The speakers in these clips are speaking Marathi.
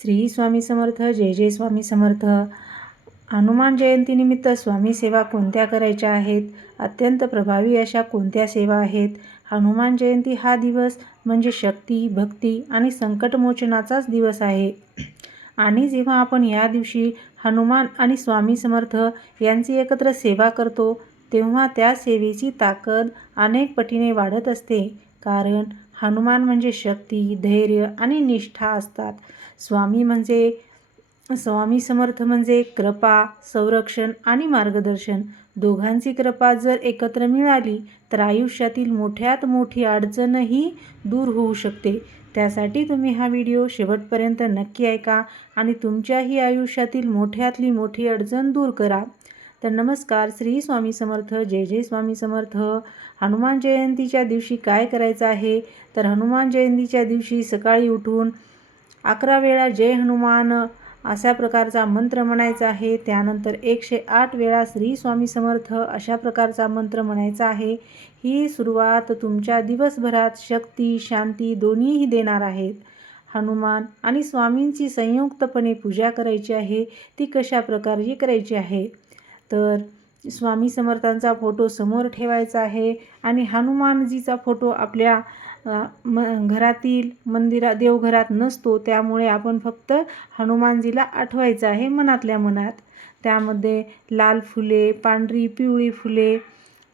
श्री स्वामी समर्थ. जय जय स्वामी समर्थ. हनुमान जयंतीनिमित्त स्वामी सेवा कोणत्या करायच्या आहेत? अत्यंत प्रभावी अशा कोणत्या सेवा आहेत? हनुमान जयंती हा दिवस म्हणजे शक्ती, भक्ती आणि संकटमोचनाचाच दिवस आहे. आणि जेव्हा आपण या दिवशी हनुमान आणि स्वामी समर्थ यांची एकत्र सेवा करतो, तेव्हा त्या सेवेची ताकद अनेक पटीने वाढत असते. कारण हनुमान म्हणजे शक्ती, धैर्य आणि निष्ठा असतात. स्वामी समर्थ म्हणजे कृपा, संरक्षण आणि मार्गदर्शन. दोघांची कृपा जर एकत्र मिळाली तर आयुष्यातील मोठ्यात मोठी अडचणही दूर होऊ शकते. त्यासाठी तुम्ही हा व्हिडिओ शेवटपर्यंत नक्की ऐका आणि तुमच्याही आयुष्यातील मोठ्यातली मोठी अडचण दूर करा. तर नमस्कार. श्री स्वामी समर्थ. जय जय स्वामी समर्थ. हनुमान जयंतीच्या दिवशी काय करायचं आहे? तर हनुमान जयंतीच्या दिवशी सकाळी उठून 11 वेळा जय हनुमान अशा प्रकारचा मंत्र म्हणायचा आहे. त्यानंतर 108 वेळा श्री स्वामी समर्थ अशा प्रकारचा मंत्र म्हणायचा आहे. ही सुरुवात तुमच्या दिवसभरात शक्ती, शांती दोन्हीही देणार आहेत. हनुमान आणि स्वामींची संयुक्तपणे पूजा करायची आहे. ती कशा प्रकारे करायची आहे? तर स्वामी समर्थांचा फोटो समोर ठेवायचा आहे आणि हनुमानजीचा फोटो आपल्या घरातील देवघरात नसतो. त्यामुळे आपण फक्त हनुमानजीला आठवायचं आहे मनातल्या मनात. त्यामध्ये लाल फुले, पांढरी पिवळी फुले,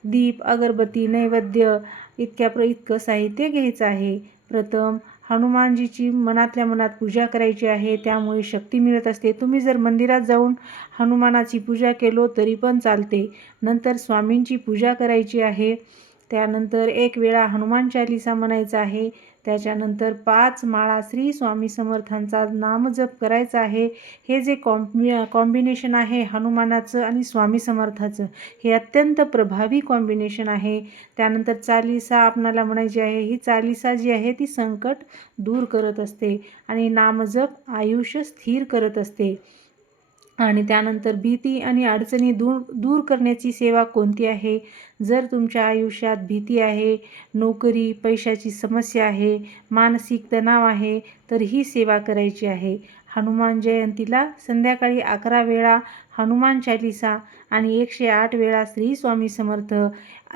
दीप, अगरबत्ती, नैवेद्य इतकं साहित्य घ्यायचं आहे. प्रथम हनुमानजीची मनातल्या मनात पूजा करायची आहे. त्यामुळे शक्ती मिळत असते. तुम्ही जर मंदिरात जाऊन हनुमानाची पूजा केलो तरी पण चालते. नंतर स्वामींची पूजा करायची आहे. त्यानंतर 1 वेळा हनुमान चालीसा म्हणायचा आहे. त्याच्यानंतर 5 माळा श्री स्वामी समर्थांचा नामजप करायचा आहे. हे जे कॉम्बिनेशन आहे हनुमानाचं आणि स्वामी समर्थाचं, हे अत्यंत प्रभावी कॉम्बिनेशन आहे. त्यानंतर चालीसा आपणाला म्हणायची आहे. ही चालीसा जी आहे ती संकट दूर करत असते आणि नामजप आयुष्य स्थिर करत असते. आणि त्यानंतर भीती आणि अडचणी दूर करण्याची सेवा कोणती आहे? जर तुमच्या आयुष्यात भीती आहे, नोकरी, पैशाची समस्या आहे, मानसिक तणाव आहे, तर ही सेवा करायची आहे. हनुमान जयंतीला संध्याकाळी 11 वेळा हनुमान चालीसा आणि 108 वेळा श्री स्वामी समर्थ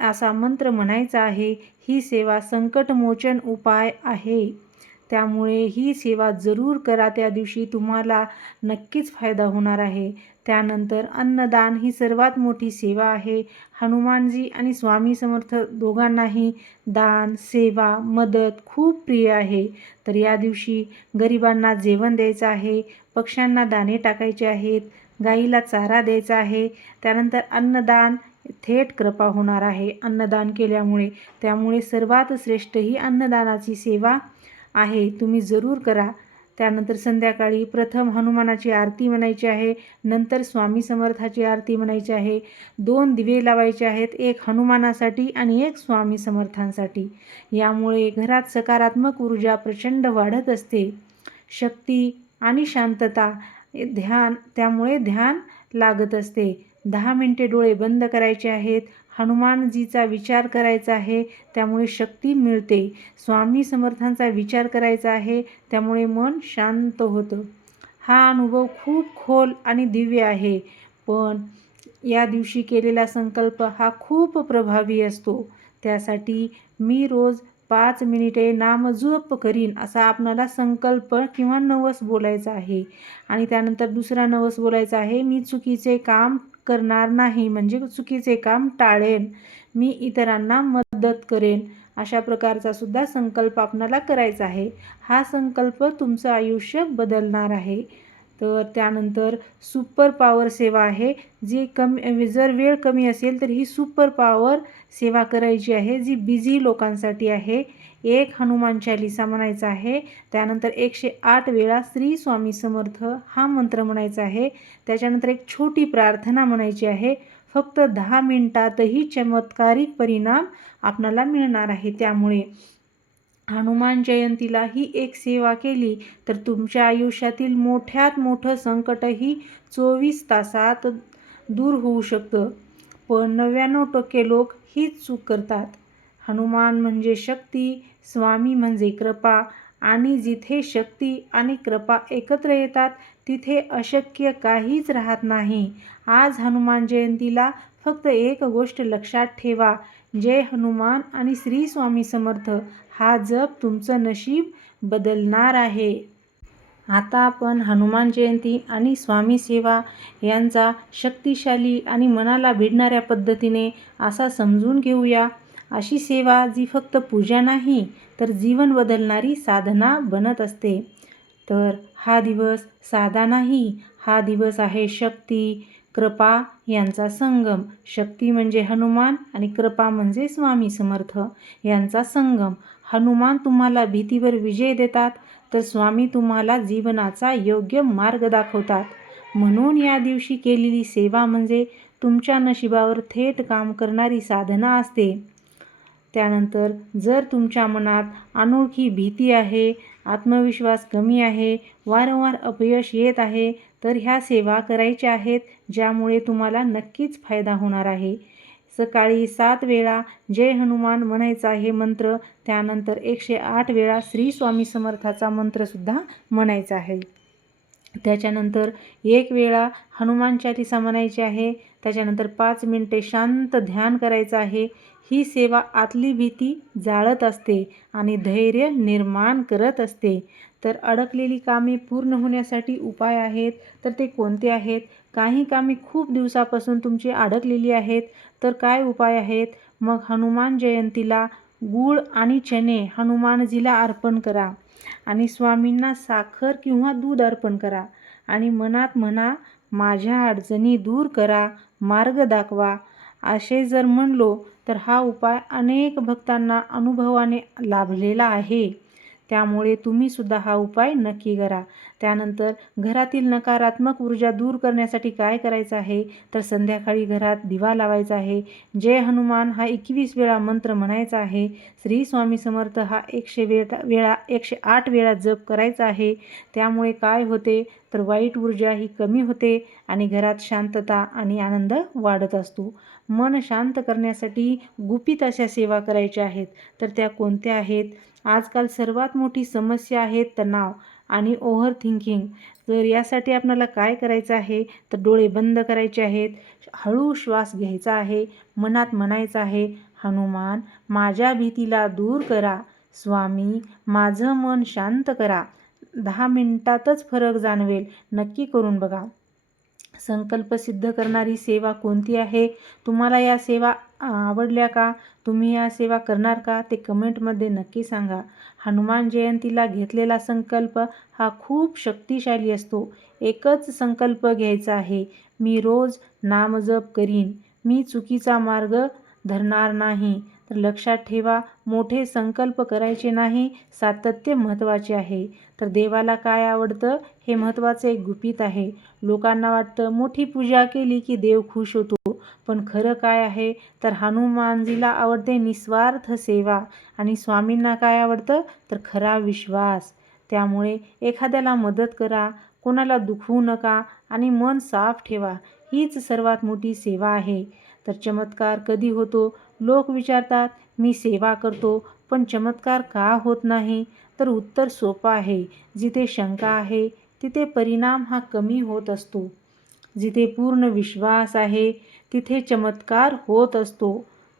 असा मंत्र म्हणायचा आहे. ही सेवा संकटमोचन उपाय आहे. त्यामुळे ही सेवा जरूर करा. त्या दिवशी तुम्हाला नक्कीच फायदा होणार आहे. त्यानंतर अन्नदान ही सर्वात मोठी सेवा आहे. हनुमानजी आणि स्वामी समर्थ दोघांनाही दान, सेवा, मदत खूप प्रिय आहे. तर या दिवशी गरिबांना जेवण द्यायचं आहे, पक्ष्यांना दाणे टाकायचे आहेत, गाईला चारा द्यायचा आहे. त्यानंतर अन्नदान थेट कृपा होणार आहे अन्नदान केल्यामुळे. त्यामुळे सर्वात श्रेष्ठ ही अन्नदानाची सेवा आहे. तुम्ही जरूर करा. त्यानंतर संध्याकाळी प्रथम हनुमानाची आरती म्हणायची आहे, नंतर स्वामी समर्थाची आरती म्हणायची आहे. 2 दिवे लावायचे आहेत, एक हनुमानासाठी आणि एक स्वामी समर्थांसाठी. यामुळे घरात सकारात्मक ऊर्जा प्रचंड वाढत असते. शक्ती आणि शांतता, त्यामुळे ध्यान लागत असते. 10 मिनिटे डोळे बंद करायचे आहेत. हनुमानजीचा विचार करायचा आहे, त्यामुळे शक्ती मिळते. स्वामी समर्थांचा विचार करायचा आहे, त्यामुळे मन शांत होतं. हा अनुभव खूप खोल आणि दिव्य आहे. पण या दिवशी केलेला संकल्प हा खूप प्रभावी असतो. त्यासाठी मी रोज 5 मिनिटे नामजप करीन असा आपणाला संकल्प किंवा नवस बोलायचा आहे. आणि त्यानंतर दुसरा नवस बोलायचा आहे, मी चुकीचे काम करणार नाही, म्हणजे चुकीचे काम टाळेन, मी इतरांना मदत करेन, अशा प्रकारचा सुद्धा संकल्प आपणाला करायचा आहे. हा संकल्प तुमचं आयुष्य बदलणार आहे. तर त्यानंतर सुपर पॉवर सेवा आहे, जर वेळ कमी असेल तर ही सुपर पॉवर सेवा करायची आहे, जी बिझी लोकांसाठी आहे. 1 हनुमान चालीसा म्हणायचा आहे. त्यानंतर 108 वेळा श्री स्वामी समर्थ हा मंत्र म्हणायचा आहे. त्याच्यानंतर एक छोटी प्रार्थना म्हणायची आहे. फक्त 10 मिनिटातही चमत्कारिक परिणाम आपणाला मिळणार आहे. त्यामुळे हनुमान जयंतीला ही एक सेवा केली तर तुमच्या आयुष्यातील मोठ्यात मोठं संकटही 24 तासात दूर होऊ शकतं. पण 99% लोक हीच चूक करतात. हनुमान म्हणजे शक्ती, स्वामी म्हणजे कृपा आणि जिथे शक्ती आणि कृपा एकत्र येतात तिथे अशक्य काहीच राहत नाही. आज हनुमान जयंतीला फक्त एक गोष्ट लक्षात ठेवा, जय हनुमान आणि श्री स्वामी समर्थ हा जप तुमचं नशीब बदलणार आहे. आता आपण हनुमान जयंती आणि स्वामी सेवा यांचा शक्तिशाली आणि मनाला भिडणाऱ्या पद्धतीने असा समजून घेऊया. अशी सेवा जी फक्त पूजा नाही तर जीवन बदलणारी साधना बनत असते. तर हा दिवस साधा नाही, हा दिवस आहे शक्ती, कृपा यांचा संगम. शक्ती म्हणजे हनुमान आणि कृपा म्हणजे स्वामी समर्थ यांचा संगम. हनुमान तुम्हाला भीतीवर विजय देतात, तर स्वामी तुम्हाला जीवनाचा योग्य मार्ग दाखवतात. म्हणून या दिवशी केलेली सेवा म्हणजे तुमच्या नशिबावर थेट काम करणारी साधना असते. त्यानंतर जर तुमच्या मनात अनोळखी भीती आहे, आत्मविश्वास कमी आहे, वारंवार अपयश येत आहे, तर ह्या सेवा करायच्या आहेत, ज्यामुळे तुम्हाला नक्कीच फायदा होणार आहे. सकाळी 7 वेळा जय हनुमान म्हणायचा हे मंत्र, त्यानंतर 108 वेळा श्री स्वामी समर्थाचा मंत्रसुद्धा म्हणायचा आहे. त्याच्यानंतर 1 वेळा हनुमान चालीसा म्हणायची आहे. त्याच्यानंतर 5 मिनिटे शांत ध्यान करायचं आहे. ही सेवा आतली भीती जाळत असते आणि धैर्य निर्माण करत असते. तर अडकलेली कामे पूर्ण होण्यासाठी उपाय आहेत, तर ते कोणते आहेत? काही कामे खूप दिवसापासून तुमची अडकलेली आहेत, तर काय उपाय आहेत? मग हनुमान जयंतीला गूळ आणि चणे हनुमानजीला अर्पण करा आणि स्वामींना साखर किंवा दूध अर्पण करा आणि मनात म्हणा, माझ्या अडचणी दूर करा, मार्ग दाखवा. असे जर म्हणलो तर हा उपाय अनेक भक्तांना अनुभवाने लाभलेला आहे. त्यामुळे तुम्हीसुद्धा हा उपाय नक्की करा. त्यानंतर घरातील नकारात्मक ऊर्जा दूर करण्यासाठी काय करायचं आहे, तर संध्याकाळी घरात दिवा लावायचा आहे. जय हनुमान हा 21 वेळा मंत्र म्हणायचा आहे. श्री स्वामी समर्थ हा 108 वेळा जप करायचा आहे. त्यामुळे काय होते, तर वाईट ऊर्जा ही कमी होते आणि घरात शांतता आणि आनंद वाढत असतो. मन शांत करण्यासाठी गुपित अशा सेवा करायच्या आहेत, तर त्या कोणत्या आहेत? आजकाल सर्वात मोठी समस्या आहे तणाव आणि ओव्हर थिंकिंग. तर यासाठी आपल्याला काय करायचं आहे, तर डोळे बंद करायचे आहेत, हळू श्वास घ्यायचा आहे, मनात म्हणायचं आहे, हनुमान माझ्या भीतीला दूर करा, स्वामी माझं मन शांत करा. 10 मिनिटातच फरक जाणवेल. नक्की करून बघा. संकल्प सिद्ध करणारी सेवा कोणती आहे? तुम्हाला या सेवा आवडल्या का? तुम्ही या सेवा करणार का? ते कमेंटमध्ये नक्की सांगा. हनुमान जयंतीला घेतलेला संकल्प हा खूप शक्तिशाली असतो. एकच संकल्प घ्यायचा आहे, मी रोज नामजप करीन, मी चुकीचा मार्ग धरणार नाही. तर लक्षात ठेवा, मोठे संकल्प करायचे नाही, सातत्य महत्त्वाचे आहे. तर देवाला काय आवडतं हे महत्त्वाचं एक गुपित आहे. लोकांना वाटतं मोठी पूजा केली की देव खुश होतो, पण खरं काय आहे, तर हनुमानजीला आवडते निस्वार्थ सेवा आणि स्वामींना काय आवडतं, तर खरा विश्वास. त्यामुळे एखाद्याला मदत करा, कोणाला दुखवू नका आणि मन साफ ठेवा. हीच सर्वात मोठी सेवा आहे. तर चमत्कार कधी होतो? लोक विचारतात, मी सेवा करतो पण चमत्कार का होत नाही? तर उत्तर सोपं आहे. जिथे शंका आहे तिथे परिणाम हा कमी होत असतो. जिथे पूर्ण विश्वास आहे तिथे चमत्कार होत असतो.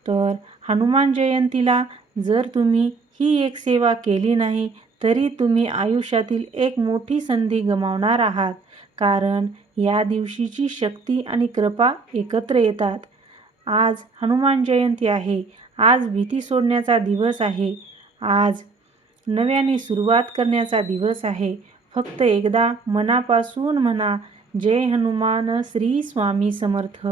तर हनुमान जयंतीला जर तुम्ही ही एक सेवा केली नाही, तरी तुम्ही आयुष्यातील एक मोठी संधी गमावणार आहात. कारण या दिवशीची शक्ती आणि कृपा एकत्र येतात. आज हनुमान जयंती आहे. आज भीती सोडण्याचा दिवस आहे. आज नव्याने सुरुवात करण्याचा दिवस आहे. फक्त एकदा मनापासून म्हणा, जय हनुमान श्री स्वामी समर्थ,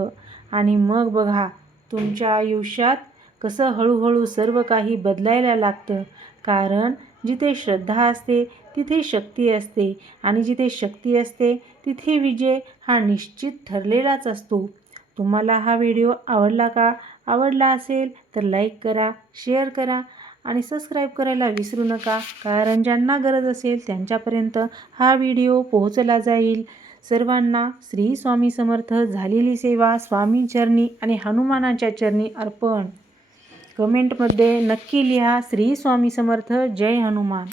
आणि मग बघा तुमच्या आयुष्यात कसं हळूहळू सर्व काही बदलायला लागतं. कारण जिथे श्रद्धा असते तिथे शक्ती असते आणि जिथे शक्ती असते तिथे विजय हा निश्चित ठरलेलाच असतो. तुम्हाला हा व्हिडिओ आवडला का? आवडला असेल तर लाईक करा, शेअर करा आणि सबस्क्राईब करायला विसरू नका. कारण ज्यांना गरज असेल त्यांच्यापर्यंत हा व्हिडिओ पोहोचला जाईल. सर्वांना श्री स्वामी समर्थ. झालेली सेवा स्वामी चरणी आणि हनुमानाच्या चरणी अर्पण. कमेंटमध्ये नक्की लिहा, श्री स्वामी समर्थ, जय हनुमान.